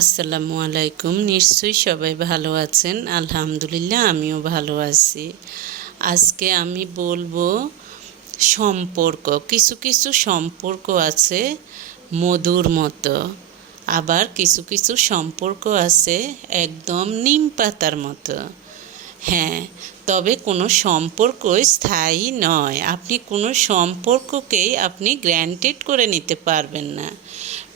আসসালামু আলাইকুম। নিশ্চয়ই সবাই ভালো আছেন। আলহামদুলিল্লাহ আমিও ভালো আছি। আজকে আমি বলবো সম্পর্ক। কিছু কিছু সম্পর্ক আছে মধুর মতো, আবার কিছু কিছু সম্পর্ক আছে একদম নিম পাতার মতো। হ্যাঁ, তবে কোনো সম্পর্কই স্থায়ী নয়। আপনি কোনো সম্পর্ককেই আপনি গ্র্যান্টেড করে নিতে পারবেন না।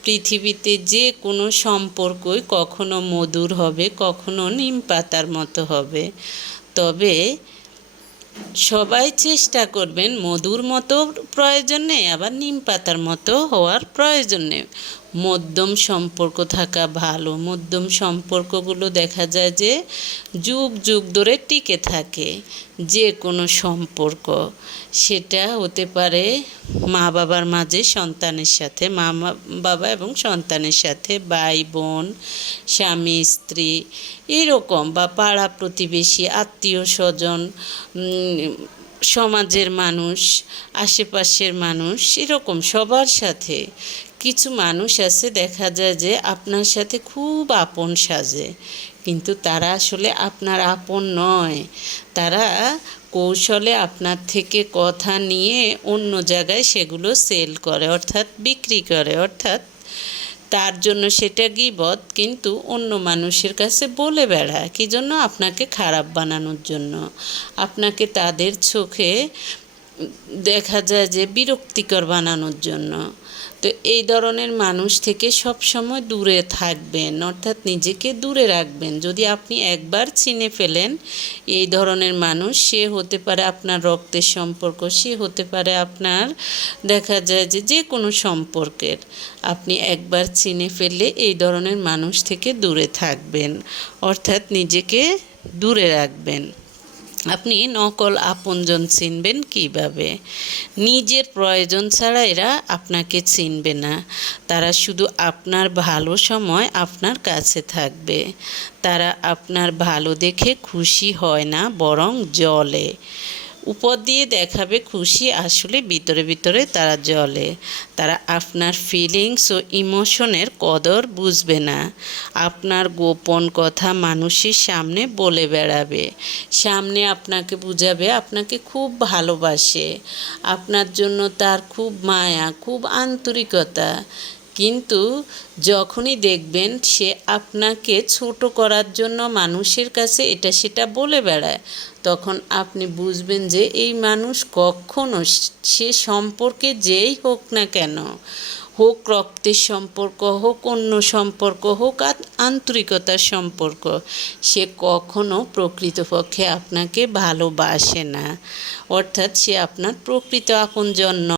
পৃথিবীতে যে কোনো সম্পর্কই কখনো মধুর হবে, কখনো নিম পাতার মতো হবে। তবে সবাই চেষ্টা করবেন মধুর মতো প্রয়োজন নেই, আবার নিম পাতার মতো হওয়ার প্রয়োজন নেই। মধ্যম সম্পর্ক থাকা ভালো। মধ্যম সম্পর্কগুলো দেখা যায় যে যুগ যুগ ধরে টিকে থাকে। যে কোনো সম্পর্ক, সেটা হতে পারে মা বাবার মাঝে সন্তানের সাথে, বাবা এবং সন্তানের সাথে, ভাই বোন, স্বামী স্ত্রী, এরকম, বা পাড়া প্রতিবেশী, আত্মীয় স্বজন, সমাজের মানুষ, আশেপাশের মানুষ, এরকম সবার সাথে। কিছু মানুষ আছে দেখা যায় যে আপনার সাথে খুব আপন সাজে, কিন্তু তারা আসলে আপনার আপন নয়। তারা কৌশলে আপনার থেকে কথা নিয়ে অন্য জায়গায় সেগুলো সেল করে, অর্থাৎ বিক্রি করে, অর্থাৎ তার জন্য সেটা গীবত, কিন্তু অন্য মানুষের কাছে বলে বেড়ায় কী জন্য? আপনাকে খারাপ বানানোর জন্য, আপনাকে তাদের চোখে দেখা যায় যে বিরক্তিকর বানানোর জন্য। তো এই ধরনের মানুষ থেকে সবসময় দূরে থাকবেন, অর্থাৎ নিজেকে দূরে রাখবেন। যদি আপনি একবার চিনে ফেলেন এই ধরনের মানুষ, সে হতে পারে আপনার রক্তের সম্পর্ক, সে হতে পারে আপনার দেখা যায় যে যে কোনো সম্পর্কের, আপনি একবার চিনে ফেললে এই ধরনের মানুষ থেকে দূরে থাকবেন, অর্থাৎ নিজেকে দূরে রাখবেন। আপনি নকল আপনজন চিনবেন কিভাবে? নিজের প্রয়োজন ছাড়া এরা আপনাকে চিনবে না। তারা শুধু আপনার ভালো সময় আপনার কাছে থাকবে। তারা আপনার ভালো দেখে খুশি হয় না, বরং জ্বলে। উপর দিয়ে দেখাবে খুশি, আসলে ভিতরে ভিতরে তারা জ্বলে। তারা আপনার ফিলিংস ও ইমোশনের কদর বুঝবে না। আপনার গোপন কথা মানুষের সামনে বলে বেড়াবে, সামনে আপনাকে বুঝাবে আপনাকে খুব ভালোবাসে, আপনার জন্য তার খুব মায়া, খুব আন্তরিকতা। কিন্তু যখনই দেখবেন সে আপনাকে ছোট করার জন্য মানুষের কাছে এটা সেটা বলে বেড়ায়, তখন আপনি বুঝবেন যে এই মানুষ কখনো, সে সম্পর্কে যেই হোক না কেন, হোক রক্তের সম্পর্ক, হোক অন্য সম্পর্ক, হোক আন্তরিকতার সম্পর্ক, সে কখনো প্রকৃতপক্ষে আপনাকে ভালোবাসে না। অর্থাৎ সে আপনার প্রকৃত আপনজন নয়।